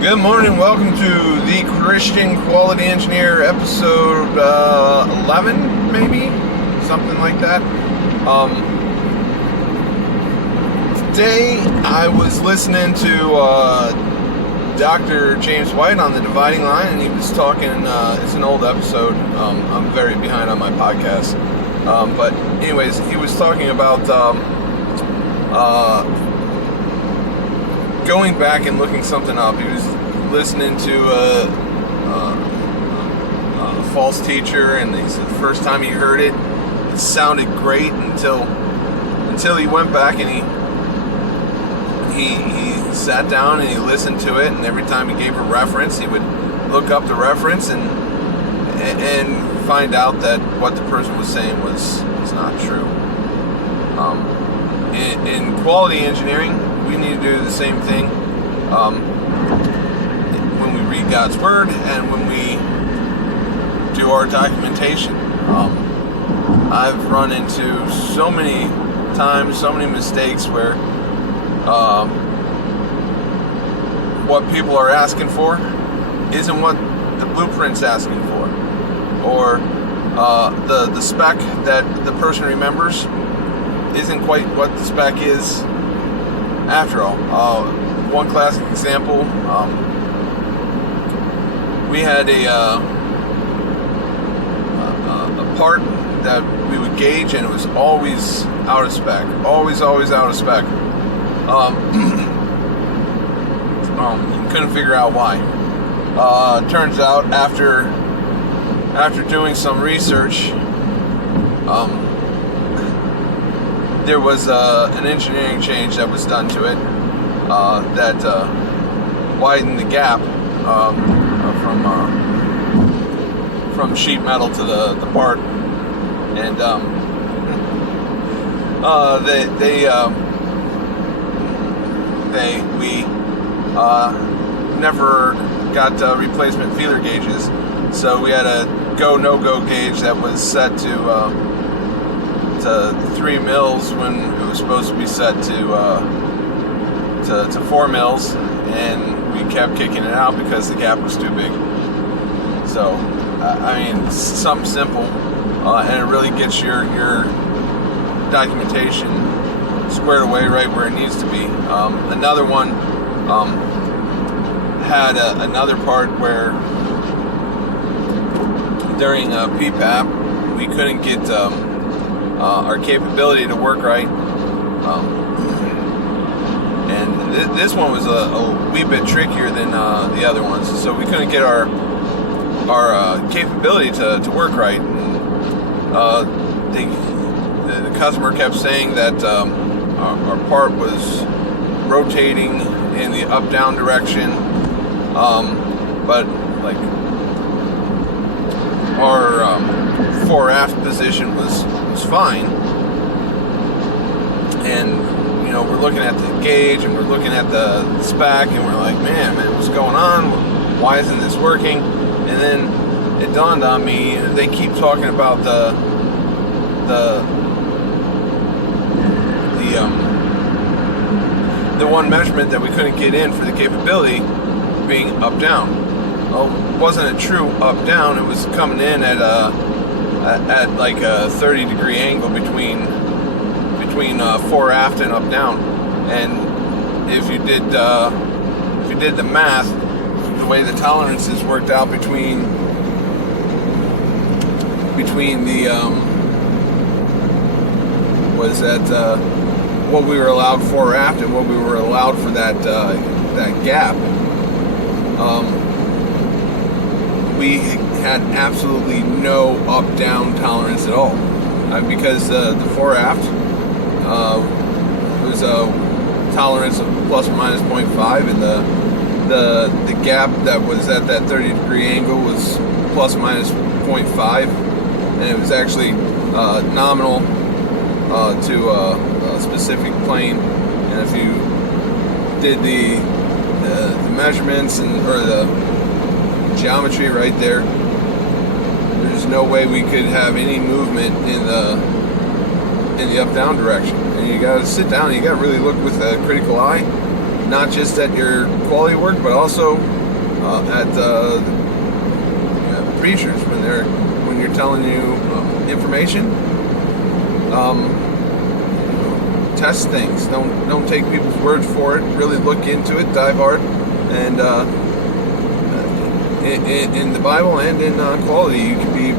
Good morning, welcome to the Christian Quality Engineer episode 11, maybe? Something like that. Today I was listening to Dr. James White on the Dividing Line, and he was talking, it's an old episode, I'm very behind on my podcast, but anyways, he was talking about going back and looking something up. He was listening to a false teacher, and he said the first time he heard it, it sounded great until he went back and he sat down and he listened to it, and every time he gave a reference, he would look up the reference and find out that what the person was saying was not true. In quality engineering, we need to do the same thing when we read God's Word and when we do our documentation. I've run into so many times, so many mistakes where what people are asking for isn't what the blueprint's asking for, or the spec that the person remembers isn't quite what the spec is after all. One classic example, we had a part that we would gauge, and it was always out of spec, always out of spec. Couldn't figure out why. Turns out after doing some research, there was an engineering change that was done to it that widened the gap from sheet metal to the part, and we never got replacement feeler gauges, so we had a no-go gauge that was set to 3 mils when it was supposed to be set to 4 mils, and we kept kicking it out because the gap was too big. So, I mean, it's something simple, and it really gets your documentation squared away right where it needs to be. Another one had another part where during PPAP we couldn't get our capability to work right, and this one was a wee bit trickier than the other ones, so we couldn't get our capability to work right. The customer kept saying that our part was rotating in the up-down direction, but like our fore-aft position was fine, and we're looking at the gauge and we're looking at the spec, and we're like, man, what's going on? Why isn't this working? And then it dawned on me, they keep talking about the one measurement that we couldn't get in for the capability being up down. Well, it wasn't a true up down. It was coming in at like a 30-degree angle between fore aft and up down. And if you did the math, the way the tolerances worked out between the was that what we were allowed fore aft and what we were allowed for that gap, we had absolutely no up-down tolerance at all, because the fore aft was a tolerance of plus or minus 0.5, and the gap that was at that 30-degree angle was plus or minus 0.5, and it was actually nominal to a specific plane. And if you did the measurements or the geometry right there, there's no way we could have any movement in the up-down direction. And you got to sit down and you got to really look with a critical eye not just at your quality work, but also at the preachers when you're telling you information. Test things. Don't take people's words for it. Really look into it. Dive hard. And in the Bible and in quality, you can be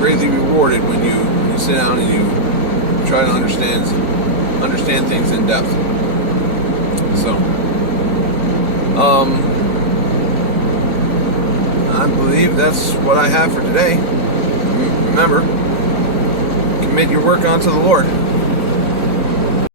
greatly rewarded when you sit down and you try to understand things in depth. So, I believe that's what I have for today. Remember, commit your work unto the Lord.